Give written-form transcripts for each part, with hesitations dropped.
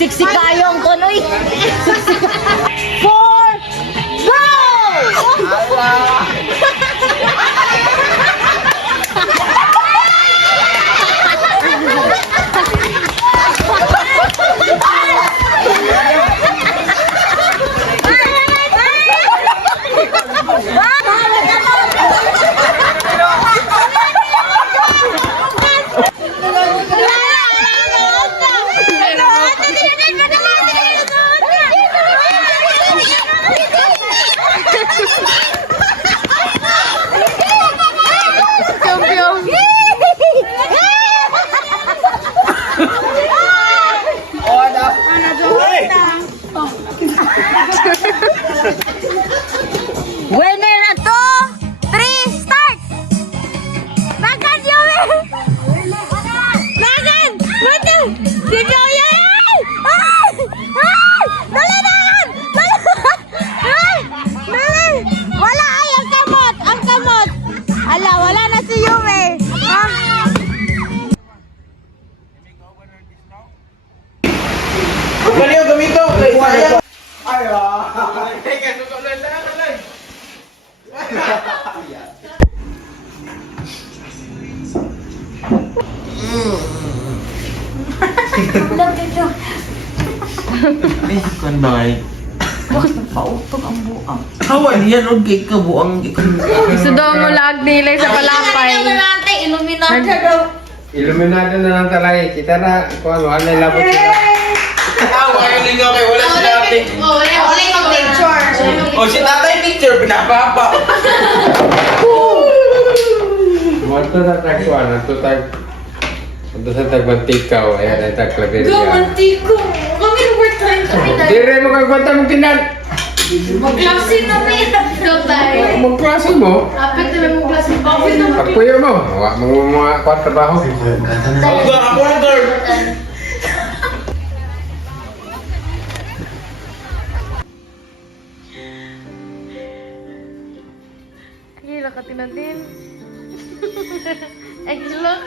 Siksi kayong konoy. Four, go! Winner na to! 3, start! Bagan, Joey! Bagan! Wala! Si Joey! Ay! Ay! Dali na! Dali! Ay! Dali! Wala! Ay! Ang kamot! Ang kamot! Ala, wala na si Joey! Ha? Baliw gamito. Kanday. Bakit nagpautog ang buang? Kawan yan og gay ka buang. Gusto daw mo lag nilay sa palapay. Iluminado na lang talay. Kita na kung ano, ano yung labot sila. Tawa yung lingaw kay wala si tatay. Wala yung picture. O si tatay picture pinapapa. Moto na tagkuan, nato tag... Ito sa tagbantikaw, ayan ay tagklaberia. Mantiko. Kami overtime kami na. Dire mo kagwanta mong tinan! Magklase na may tayo. Magklase mo? Kapit na may magklase. Bakit na Pagpuyo mo, wak mo mga kwart trabaho. Ako ang girl. Kira ka tinatin. Look.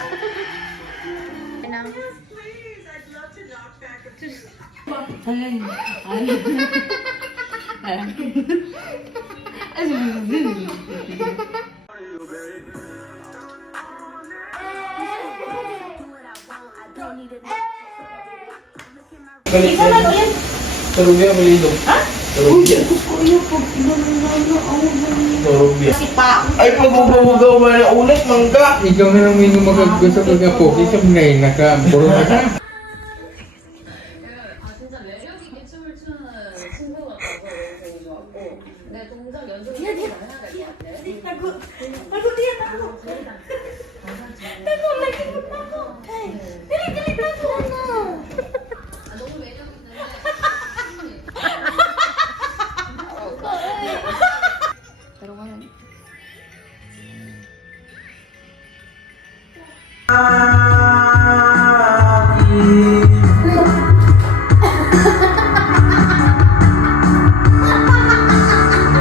Tarugya, malido. Ha? Tarugya. Tarugya. Ay pagbubugaw ba na ulit mangga. Ikaw na lang may gusto mag-apo. Ikaw ngayon, naka-puro na ka.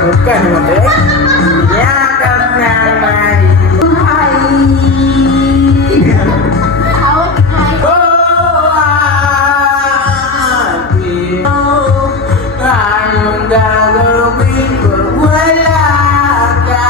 Bukan naman eh. Yakap na may buhay. Anong gagawin ko? Wala ka.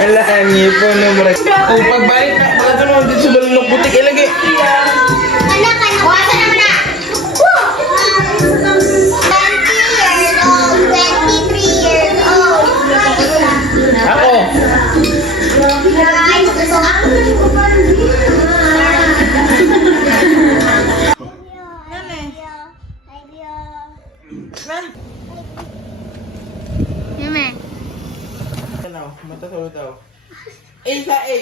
Wala, ang ngipon na mura. Kung pagbalik na, baka ito naman dito sa balunok butik ilagi. Anak, wasa naman na. 20 years old, 23 years old. Ako. Ay, gusto ako. Yume. Ano, matasulot daw. A sa A.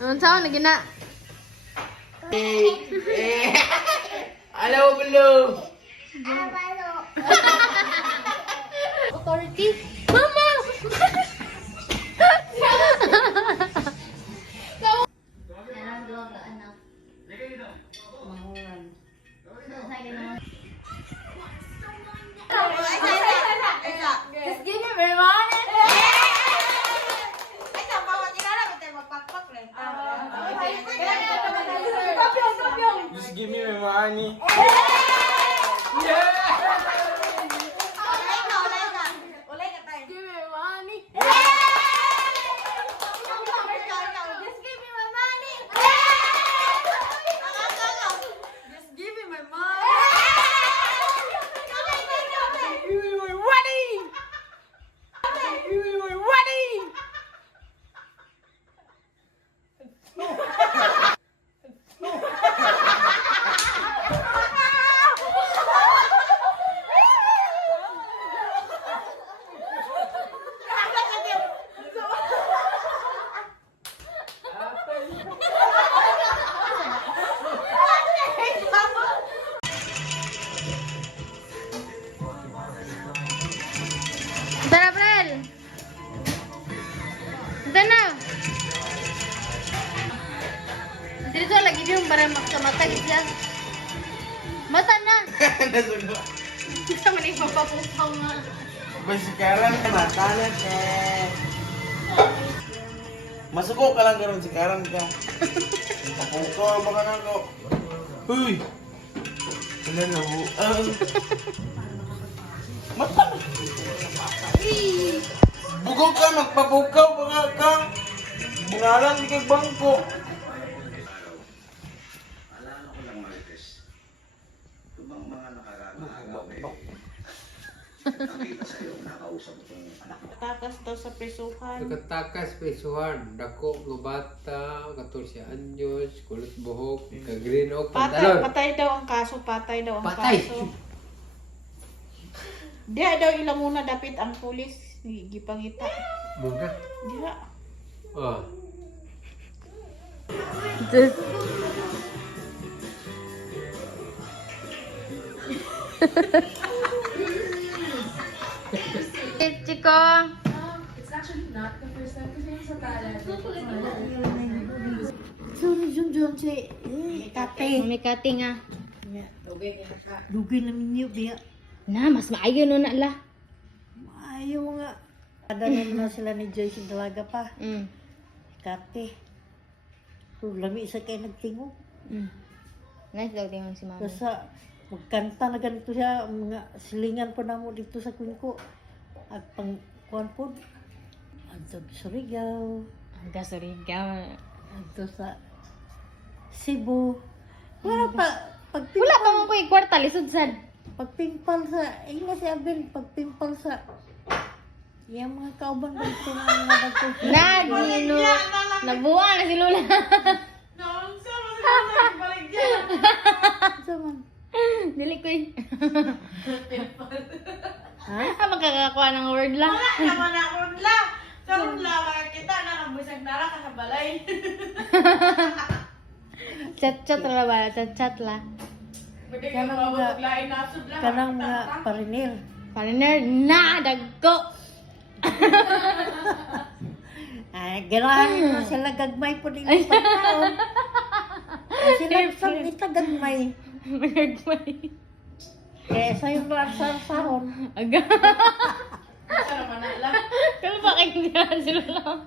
Ang saan na gina? Hello, Blue. Authority. Mama! Just give me my money. Just give me my money. Give me my money. Tara, Prel! Ito na! Dito lagi yung para makamatag siya. Mata na! Nasulo. Gusto mo na ipapapupaw nga. Basikaran ka na, talat eh. Masuko ka lang karon sikaran ka. Mapukaw ba ka na ko? Huy! Wala na ho. Mata! Bugaw ka, magpapukaw ba ka? Bungalan di kay bangko. Takas daw sa presuhan. Nagatakas, pesuhan, dako, nga bata, 14 anyos, kulot buhok, ka-green oak, pantalon. Patay daw ang kaso, patay daw ang Patay. kaso. Diya daw ilang muna dapit ang pulis. Gipangita. Muna. Diya. Oh. Just... Chico! Sorry, Jun, si Tate. May cutting ah. Dugay namin niyo, biya. Na, mas maayo no na la. Ayaw nga. Kada naman sila ni Joyce Dalaga pa. Mm. Kate. So, lami isa kayo nagtingo. Mm. Nice daw tingnan si mama. Kasi magkanta na ganito siya, mga silingan po namo dito sa Quinco. At pang kuwan po. Adto sa Surigao. Ang gasurigaw. Adto sa Cebu. Wala pa. Wala pa mo ko kwarta lisod sad. Pagpimpal sa, ina si Abel, pagpimpal sa, yung mga kauban ba ito na mga bagto. Nagino. Nabuwa na si Lola. Zaman. Dili ko eh. Ha? Ah, magkakakuha ng word lang. Naman ako nila. Sa rula, kita nakabusag na lang sa balay. Chat-chat la ba? Chat-chat la. Pwede ka Kanang mga, mabaglain na sud lang. kanang mga parinil. Partner na dagko. Ay, ganahan ko sila gagmay po din yung pagkaon. Sila sa ita gagmay. Nagmay. Kaya sa'yo ba sahon? Aga. Sa naman na lang. Kala ba kayo niya sila lang?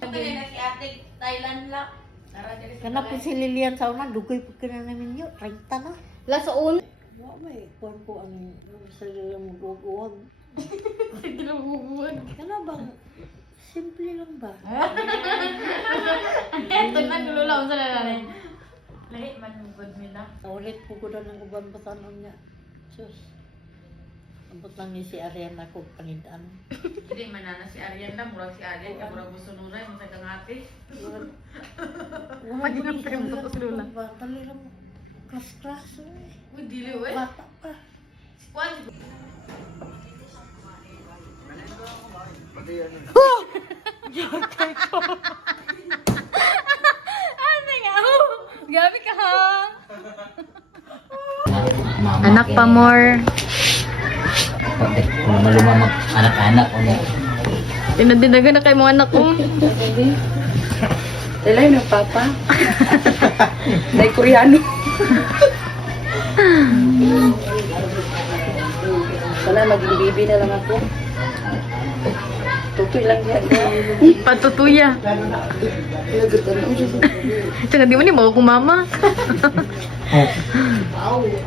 Kaya na si ate Thailand lang. Tara, dali sa Kana po si Lilian sa una, dugoy po ka na namin yun. 30 na. Lasa un. Wala may kuwan po ang sa Lilian mo duguwag. Sige lang bubuan. Kana bang simple lang ba? Ito na nululaw sa lalaki. Lahi man yung good nila. Naulit po ko na ng uban batanon niya. Diyos. Ambot lang ni si Ariana kung panindaan. Hindi man na si Ariana, murag si Ariana, murag gusto nuray, masay kang ate. Wala Pag ko ni inapirm ko sa lula. Bata lang klas-klas eh. Uy, dili we. Bata pa. Kwan, Ano nga? Gabi ka ha? Anak pa more. Kung malumamag anak-anak o Tinadinaga na kayo mga anak ko. Dalayo ng papa. Dahil Koreano. Sana maging baby na lang ako. Tutoy lang yan. Patutuya. Nagatan ako siya. Tsaka di mo ni mo kung mama.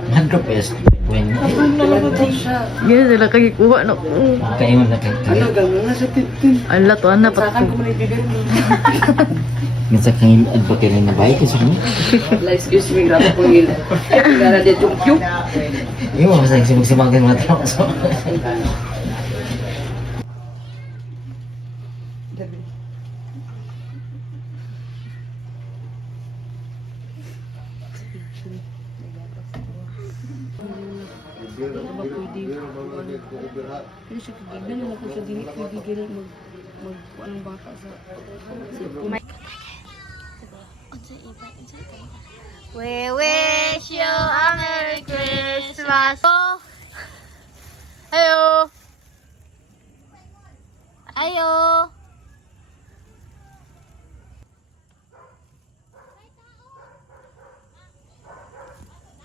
nag-request when Ganyan sila kagikuha na ko. kaingon na kay Ano gano'n nga sa titin. Ala to anak pa Sakan ko muna ibigay mo. minsan kang advocate na bahay kasi mo. Excuse me, grabe po yun. Ay, tingala dia yung Yung mga simag-simagan mga tao. So, We wish you a Merry Christmas. Oh. Ayo. Ayo.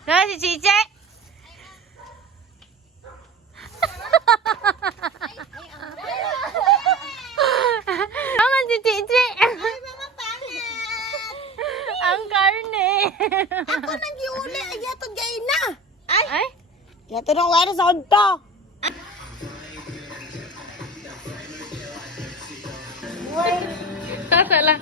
Na si Cice. Aman si Cice. Ay, mga pangit. Ang karne. Ako nang giuli. Ay, yato gay na. Ay? Yato nang wala sa onto. Tata lang.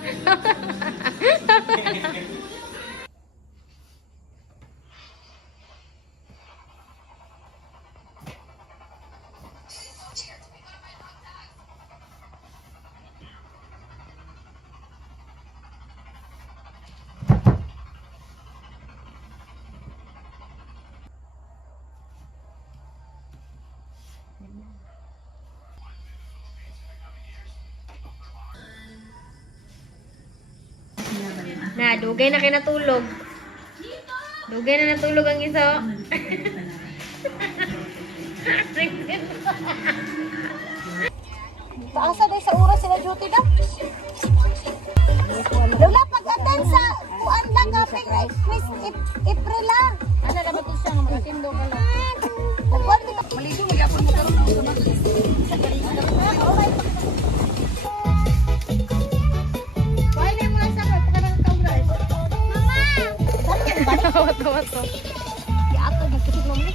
Na, dugay na kayo natulog. Dugay na natulog ang isa. Paasa day sa oras sila duty daw. Lola, pag-attend sa kuan lang kapit Miss April lang. Ano na ba ito siya? Makatindo ka lang. Kuan dito. Maligo, mag-apon mo karoon ng sama. Kuhain na yung mga sakot. Pagkarang kauras. Mama! Dali yan ba? Wato. Yato, magkasip mo mo.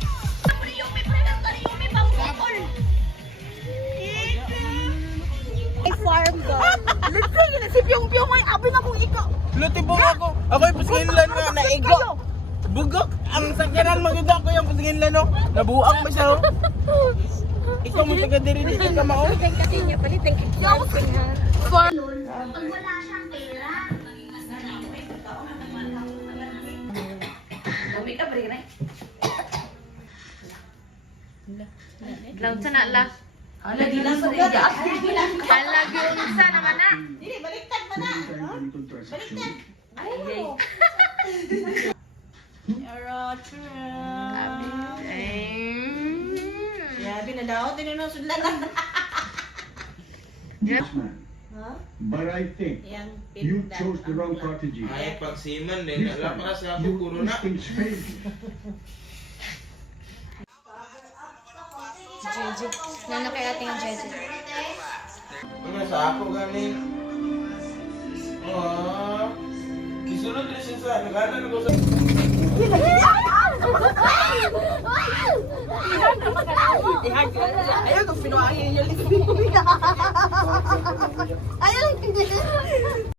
Farm girl. Let's say, si Pyong-Pyong ay abi na kong ikaw. Lutibong ako. Ako yung pasinginlan na naigo. Bugok. Ang sakyanan maganda ko yung pasinginlan no. Nabuang pa siya oh. Ikaw mo taga diri dito ka mao. Kasi niya palitin. Laut sa na la. Hala, di lang sa iya. Halag yung isa naman na. dili, baliktad man na. Baliktad. Yabi na daw, tinanong sudlan na. But I think Yan, you pindan chose the ang wrong ulan. strategy. Ay pagsiman din This wala para time, sa you ako corona. instincts failed you. Jeje. Nana kay ating Jeje. Ano sa ako galing? Isunod rin siya sa nagana ko sa... Ayaw kong pinuangin yung Ayaw!